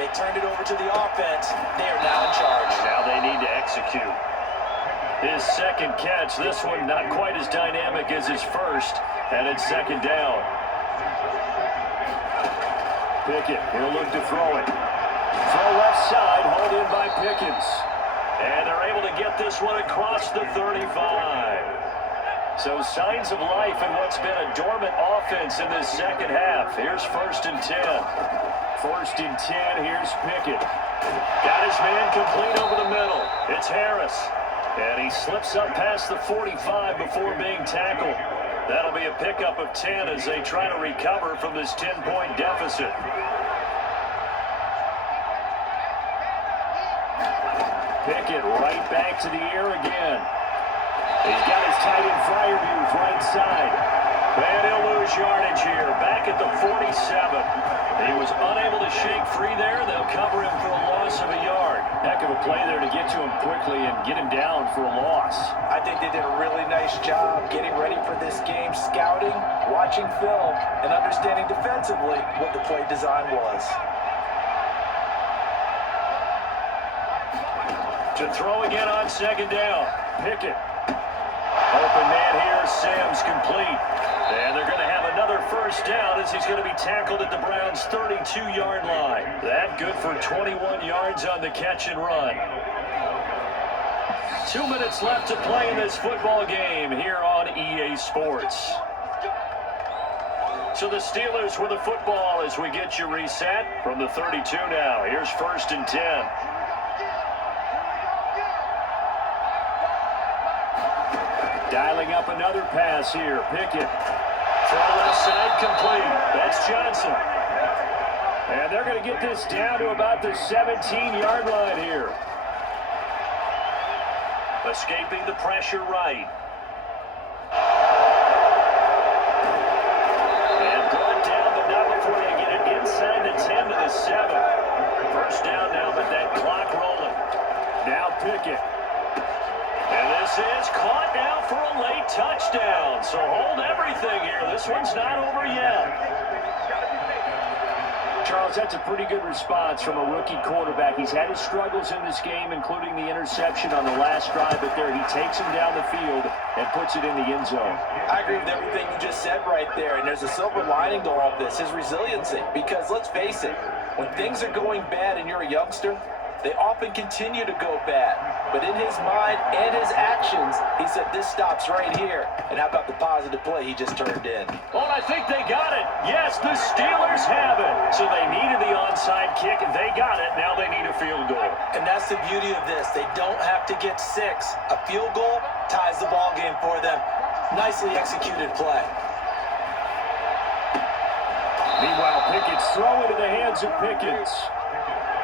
They turned it over to the offense. They are now in charge. Now they need to execute. His second catch, this one not quite as dynamic as his first, and it's second down. Pickett, he'll look to throw it. Throw left side, hauled in by Pickens. And they're able to get this one across the 35. So signs of life in what's been a dormant offense in this second half. Here's 1st and 10. 1st and 10, here's Pickett. Got his man complete over the middle. It's Harris. And he slips up past the 45 before being tackled. That'll be a pickup of 10 as they try to recover from this 10-point deficit. Pickett right back to the air again. He's got his tight end Freiermuth right side. And he'll lose yardage here. Back at the 47. He was unable to shake free there. They'll cover him for a loss of a yard. Heck of a play there to get to him quickly and get him down for a loss. I think they did a really nice job getting ready for this game, scouting, watching film, and understanding defensively what the play design was. To throw again on second down. Pickett. Open man here. Sam's complete. And they're going to have another first down as he's going to be tackled at the Browns' 32-yard line. That good for 21 yards on the catch and run. 2 minutes left to play in this football game here on EA Sports. So the Steelers with the football as we get you reset from the 32 now. Here's 1st and 10. Dialing up another pass here. Pickett. Throw left side complete. That's Johnson. And they're going to get this down to about the 17-yard line here. Escaping the pressure right. And brought down, but not before they get it inside the 10 to the 7. First down now, but that clock rolling. Now Pickett. And this is caught now for a late touchdown. So hold everything here. This one's not over yet. Charles, that's a pretty good response from a rookie quarterback. He's had his struggles in this game, including the interception on the last drive, but there he takes him down the field and puts it in the end zone. I agree with everything you just said right there, and there's a silver lining to all of this, his resiliency. Because let's face it, when things are going bad and you're a youngster, they often continue to go bad. But in his mind and his actions, he said, this stops right here. And how about the positive play he just turned in? Well, I think they got it. Yes, the Steelers have it. So they needed the onside kick, and they got it. Now they need a field goal. And that's the beauty of this. They don't have to get 6. A field goal ties the ball game for them. Nicely executed play. Meanwhile, Pickett's throw into the hands of Pickens.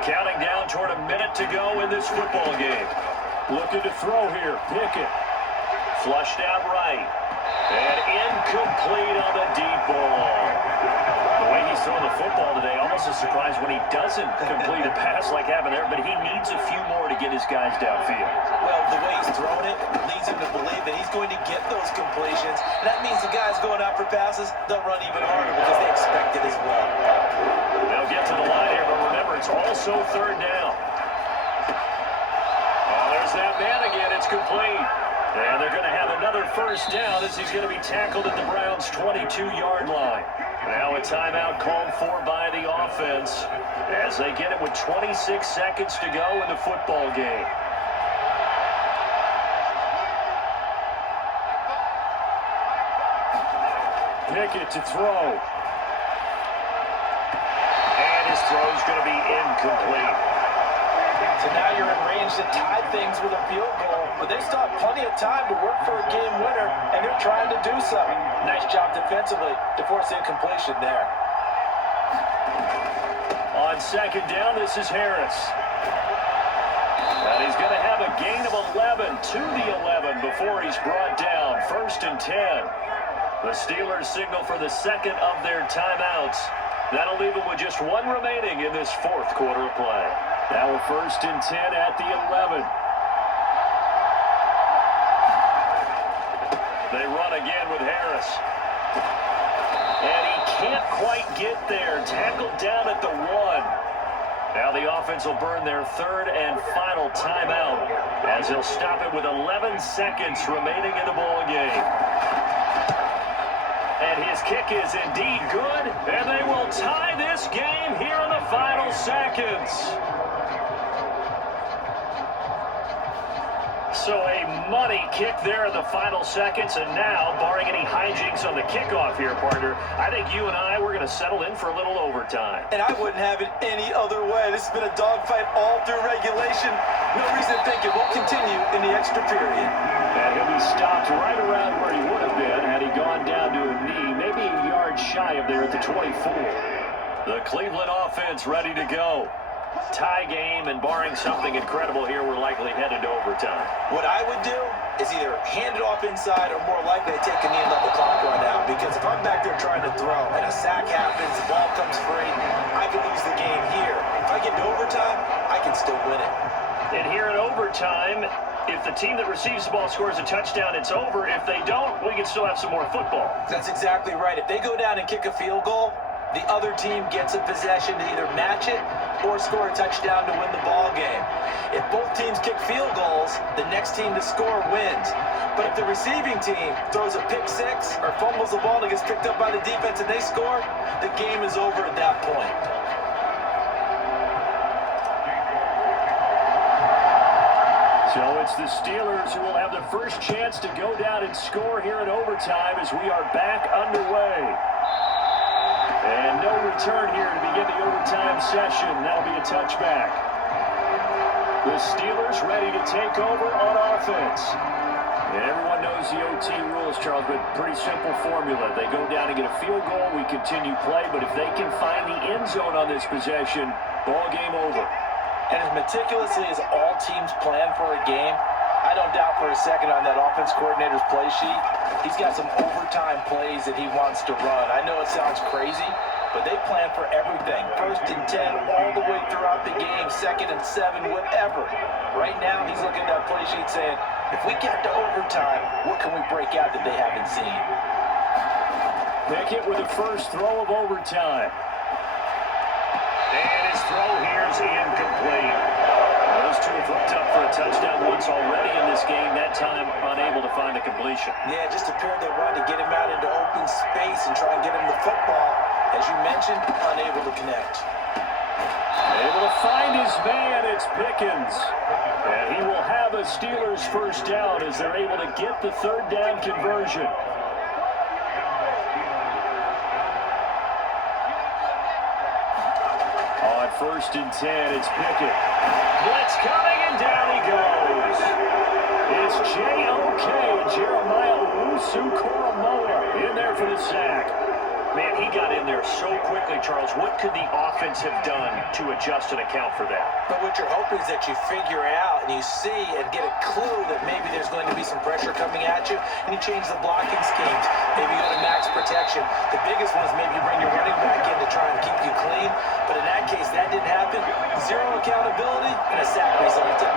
Counting down toward a minute to go in this football game. Looking to throw here. Pickett. Flushed out right. And incomplete on the deep ball. The way he's throwing the football today, almost a surprise when he doesn't complete a pass like happened there, but he needs a few more to get his guys downfield. Well, the way he's throwing it leads him to believe that he's going to get those completions. That means the guys going out for passes, they'll run even harder because they expect it as well. They'll get to the line here, but remember, it's also third down. Oh, there's that man again. It's complete. And they're going to have another first down as he's going to be tackled at the Browns' 22-yard line. Now a timeout called for by the offense as they get it with 26 seconds to go in the football game. Pickett to throw. And his throw's going to be incomplete. So now you're in range to tie things with a field goal, but they still have plenty of time to work for a game winner, and they're trying to do so. Nice job defensively to force incompletion there. On second down, this is Harris. And he's going to have a gain of 11 to the 11 before he's brought down. 1st and 10. The Steelers signal for the second of their timeouts. That'll leave them with just one remaining in this 4th quarter of play. Now a 1st and 10 at the 11. They run again with Harris. And he can't quite get there. Tackled down at the 1. Now the offense will burn their 3rd and final timeout as they'll stop it with 11 seconds remaining in the ball game. And his kick is indeed good, and they will tie this game here in the final seconds. So a money kick there in the final seconds, and now, barring any hijinks on the kickoff here, partner, I think you and I, we're going to settle in for a little overtime. And I wouldn't have it any other way. This has been a dogfight all through regulation. No reason to think it won't continue in the extra period. And he'll be stopped right around where he would have been had he gone down to a knee, maybe a yard shy of there at the 24. The Cleveland offense ready to go. Tie game, and barring something incredible here, we're likely headed to overtime. What I would do is either hand it off inside or more likely to take a knee and let the clock run out. Because if I'm back there trying to throw and a sack happens, the ball comes free, I could lose the game here. If I get to overtime, I can still win it. And here in overtime, if the team that receives the ball scores a touchdown, it's over. If they don't, we can still have some more football. That's exactly right. If they go down and kick a field goal, the other team gets a possession to either match it or score a touchdown to win the ball game. If both teams kick field goals, the next team to score wins. But if the receiving team throws a pick six or fumbles the ball and gets picked up by the defense and they score, the game is over at that point. So it's the Steelers who will have the first chance to go down and score here in overtime as we are back underway. And no return here to begin the overtime session. That'll be a touchback. The Steelers ready to take over on offense. And everyone knows the OT rules, Charles, but pretty simple formula. They go down and get a field goal, we continue play, but if they can find the end zone on this possession, ball game over. And as meticulously as all teams plan for a game, I don't doubt for a second on that offense coordinator's play sheet, he's got some overtime plays that he wants to run. I know it sounds crazy, but they plan for everything. 1st and 10 all the way throughout the game, 2nd and 7, whatever. Right now, he's looking at that play sheet saying, if we get to overtime, what can we break out that they haven't seen? Pickett with the first throw of overtime. And his throw here is incomplete. Those two have hooked up for a touchdown once already in this game, that time unable to find a completion. Yeah, just a pair of the run to get him out into open space and try and get him the football. As you mentioned, unable to connect. Able to find his man, it's Pickens. And he will have a Steelers first down as they're able to get the 3rd down conversion. On 1st and 10, it's Pickett. Blitz coming, and down he goes. It's J.O.K. and Jeremiah Owusu-Koramoah in there for the sack. Man, he got in there so quickly, Charles. What could the offense have done to adjust and account for that? But what you're hoping is that you figure out and you see and get a clue that maybe there's going to be some pressure coming at you, and you change the blocking schemes. Maybe go to max protection. The biggest one is maybe you bring your running back in to try and keep you clean. But in that case, that didn't happen. Zero accountability, and a sack resulted.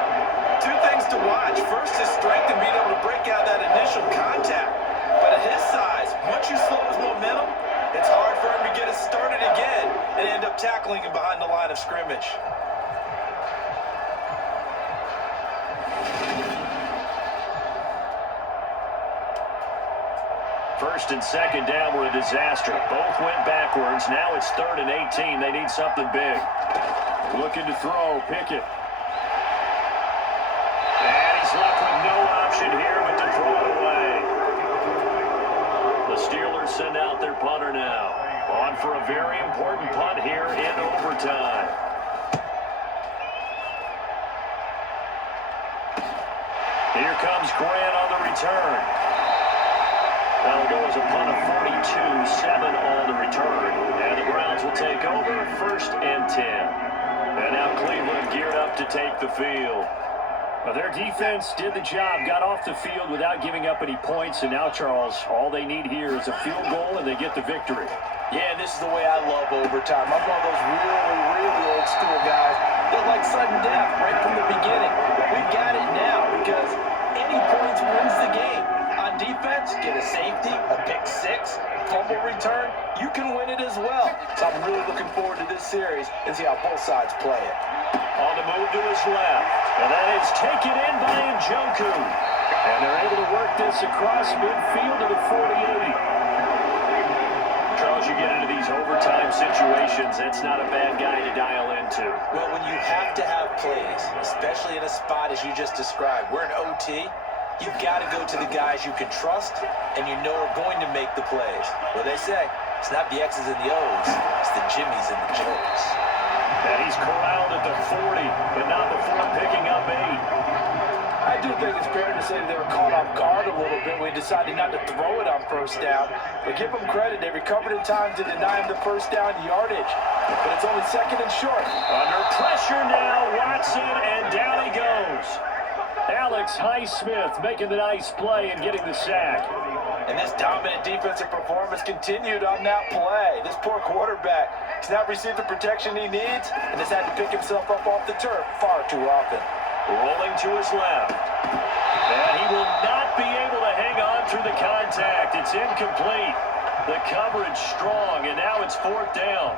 Two things to watch. First, his strength and being able to break out that initial contact. But at his size, once you slow his momentum, it's hard for him to get it started again and end up tackling him behind the line of scrimmage. First and second down were a disaster. Both went backwards. Now it's 3rd and 18. They need something big. Looking to throw, Pickett. And he's left with no option here but to throw it away. The Steelers send out their punter now. On for a very important punt here in overtime. Here comes Grant on the return. That'll go as a punt of 42-7 on the return. And the Browns will take over 1st and 10. And now Cleveland geared up to take the field. Well, their defense did the job, got off the field without giving up any points, and now, Charles, all they need here is a field goal, and they get the victory. Yeah, this is the way I love overtime. I'm one of those really old school guys that like sudden death right from the beginning. We've got it now because any points wins the game. On defense, get a safety, a pick six, fumble return, you can win it as well. So I'm really looking forward to this series and see how both sides play it. On the move to his left, and that is taken in by Njoku. And they're able to work this across midfield to the 48. Charles, you get into these overtime situations, that's not a bad guy to dial into. Well, when you have to have plays, especially in a spot as you just described, we're in OT, you've got to go to the guys you can trust and you know are going to make the plays. What they say, it's not the X's and the O's, it's the Jimmies and the Joes. And he's corralled at the 40, but not before picking up 8. I do think it's fair to say they were caught off guard a little bit. We decided not to throw it on first down. But give them credit. They recovered in time to deny him the first down yardage. But it's only second and short. Under pressure now, Watson, and down he goes. Alex Highsmith making the nice play and getting the sack. And this dominant defensive performance continued on that play. This poor quarterback has not received the protection he needs and has had to pick himself up off the turf far too often. Rolling to his left. And he will not be able to hang on through the contact. It's incomplete. The coverage strong, and now it's fourth down.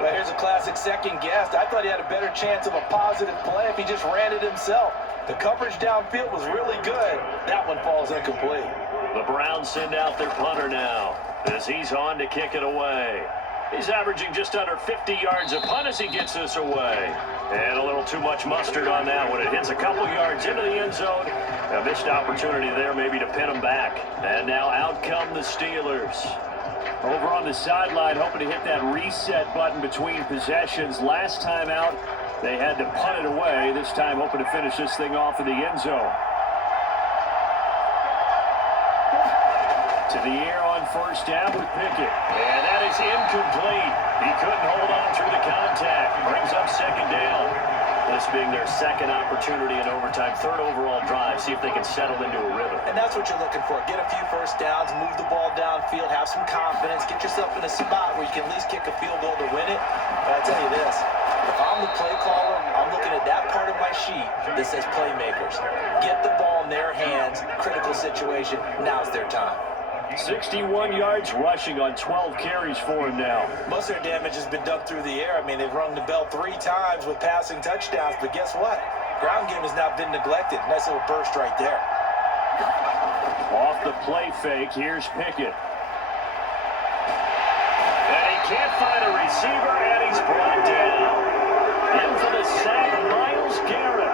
Well, here's a classic second guess. I thought he had a better chance of a positive play if he just ran it himself. The coverage downfield was really good. That one falls incomplete. The Browns send out their punter now as he's on to kick it away. He's averaging just under 50 yards a punt as he gets this away. And a little too much mustard on that one. It hits a couple yards into the end zone. A missed opportunity there maybe to pin him back. And now out come the Steelers. Over on the sideline, hoping to hit that reset button between possessions. Last time out, they had to punt it away. This time hoping to finish this thing off in the end zone. To the air on first down with Pickett. And that is incomplete. He couldn't hold on through the contact. Brings up second down. This being their second opportunity in overtime, third overall drive. See if they can settle into a rhythm. And that's what you're looking for. Get a few first downs, move the ball downfield, have some confidence, get yourself in a spot where you can at least kick a field goal to win it. But I tell you this, if I'm the play caller, I'm looking at that part of my sheet that says playmakers. Get the ball in their hands, critical situation, now's their time. 61 yards rushing on 12 carries for him now. Most of their damage has been done through the air. I mean, they've rung the bell 3 times with passing touchdowns, but guess what? Ground game has not been neglected. Nice little burst right there. Off the play fake, here's Pickett. And he can't find a receiver, and he's brought down. In for the sack, Myles Garrett.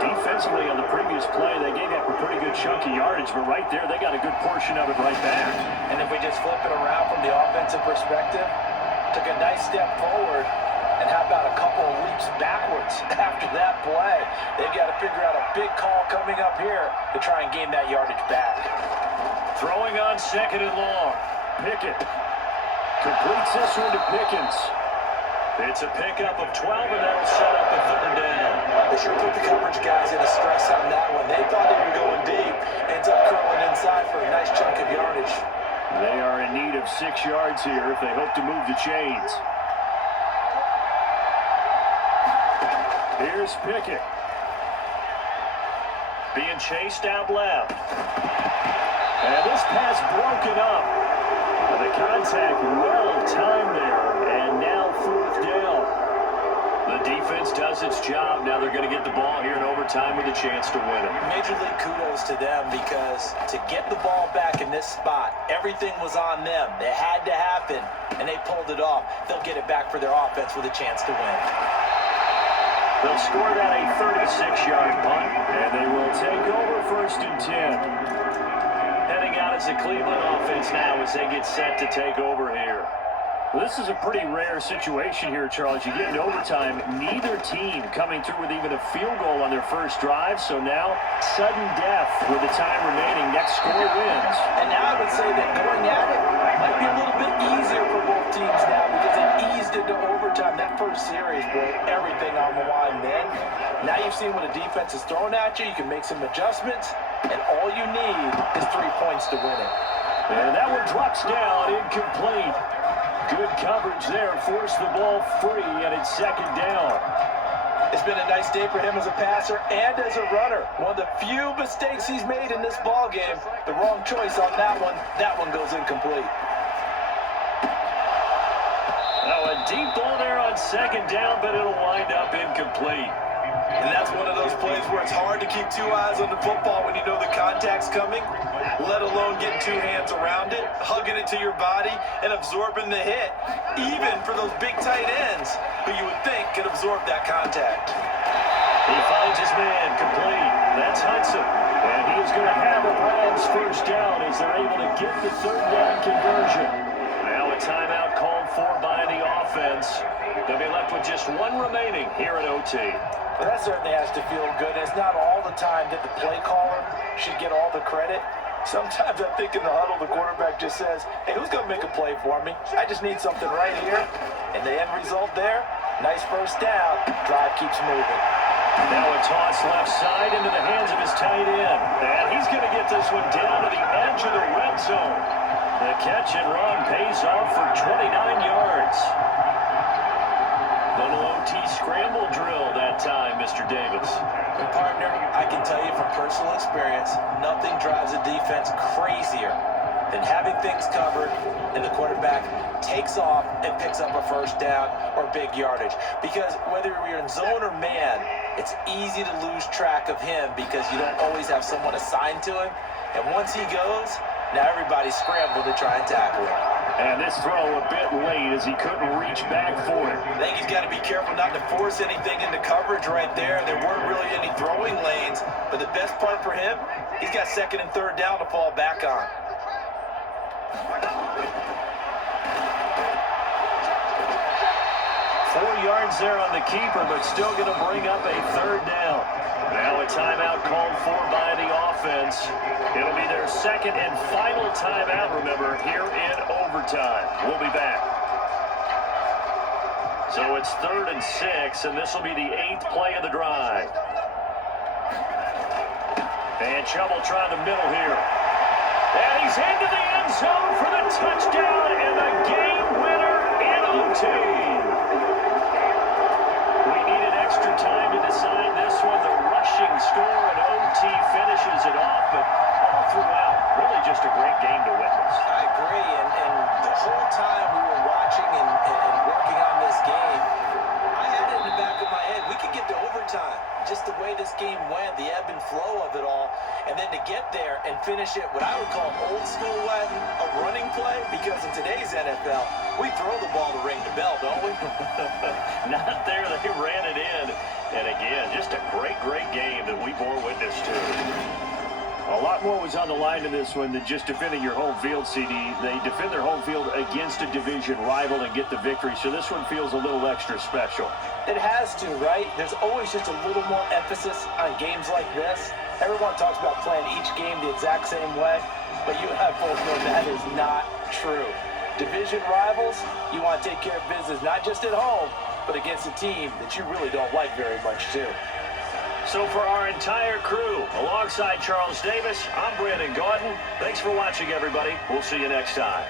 Defensively on the previous play, they gave up a pretty good chunk of yardage, but right there, they got a good portion of it right back. And if we just flip it around from the offensive perspective, took a nice step forward, and how about a couple of leaps backwards after that play? They've got to figure out a big call coming up here to try and gain that yardage back. Throwing on second and long. Pickett completes this one to Pickens. It's a pickup of 12, and that'll set up the third down. They sure put the coverage guys in a stress on that one. They thought they were going deep. Ends up curling inside for a nice chunk of yardage. They are in need of 6 yards here if they hope to move the chains. Here's Pickett. Being chased out left. And this pass broken up. The contact well timed there. And now fourth down. The defense does its job. Now they're going to get the ball here in overtime with a chance to win it. Major league kudos to them because to get the ball back in this spot, everything was on them. It had to happen, and they pulled it off. They'll get it back for their offense with a chance to win. They'll score that a 36-yard punt, and they will take over first and 10. Heading out as the Cleveland offense now as they get set to take over here. Well, this is a pretty rare situation here, Charles. You get into overtime, neither team coming through with even a field goal on their first drive. So now, sudden death with the time remaining. Next score wins. And now I would say that going at it might be a little bit easier for both teams now because they've eased into overtime. That first series series, boy, everything on the line then. Now you've seen what a defense is throwing at you. You can make some adjustments, and all you need is 3 points to win it. And that one drops down, incomplete. Good coverage there, forced the ball free, and it's second down. It's been a nice day for him as a passer and as a runner. One of the few mistakes he's made in this ball game. The wrong choice on that one. That one goes incomplete. Now a deep ball there on second down, but it'll wind up incomplete. And that's one of those plays where it's hard to keep two eyes on the football when you know the contact's coming, let alone getting two hands around it, hugging it to your body, and absorbing the hit, even for those big tight ends who you would think could absorb that contact. He finds his man, complete. That's Hudson. And he is going to have a Browns first down as they're able to get the third down conversion. Now a timeout called for by the offense. They'll be left with just one remaining here at OT. Well, that certainly has to feel good. It's not all the time that the play caller should get all the credit. Sometimes I think in the huddle, the quarterback just says, hey, who's going to make a play for me? I just need something right here. And the end result there, nice first down. Drive keeps moving. Now a toss left side into the hands of his tight end. And he's going to get this one down to the edge of the red zone. The catch and run pays off for 29 yards. Little OT scramble drill that time, Mr. Davis. And partner, I can tell you from personal experience, nothing drives a defense crazier than having things covered and the quarterback takes off and picks up a first down or big yardage. Because whether you're in zone or man, it's easy to lose track of him because you don't always have someone assigned to him. And once he goes, now everybody's scrambled to try and tackle him. And this throw a bit late as he couldn't reach back for it. I think he's got to be careful not to force anything into coverage right there. There weren't really any throwing lanes, but the best part for him, he's got second and third down to fall back on. 4 yards there on the keeper, but still going to bring up a third down. Now a timeout called for by the offense. It'll be their second and final timeout, remember, here in overtime. We'll be back. So it's 3rd and 6, and this will be the 8th play of the drive. And Chubb trying the middle here. And he's into the end zone for the touchdown and the game winner in OT. We needed extra time to decide this one. The rushing score and OT finishes it off, but all throughout, really just a great game to witness. I agree, and the whole time we were watching and working on this game, I had it in the back of my head, we could get to overtime. Just the way this game went, the ebb and flow of it all, and then to get there and finish it what I would call old school way, a running play, because in today's NFL, we throw the ball to ring the bell, don't we? Not there, they ran it in. And again, just a great game that we bore witness to. A lot more was on the line in this one than just defending your home field, CD. They defend their home field against a division rival and get the victory, so this one feels a little extra special. It has to, right? There's always just a little more emphasis on games like this. Everyone talks about playing each game the exact same way, but you and I both know that is not true. Division rivals, you want to take care of business not just at home, but against a team that you really don't like very much too. So for our entire crew, alongside Charles Davis, I'm Brandon Gaudin. Thanks for watching, everybody. We'll see you next time.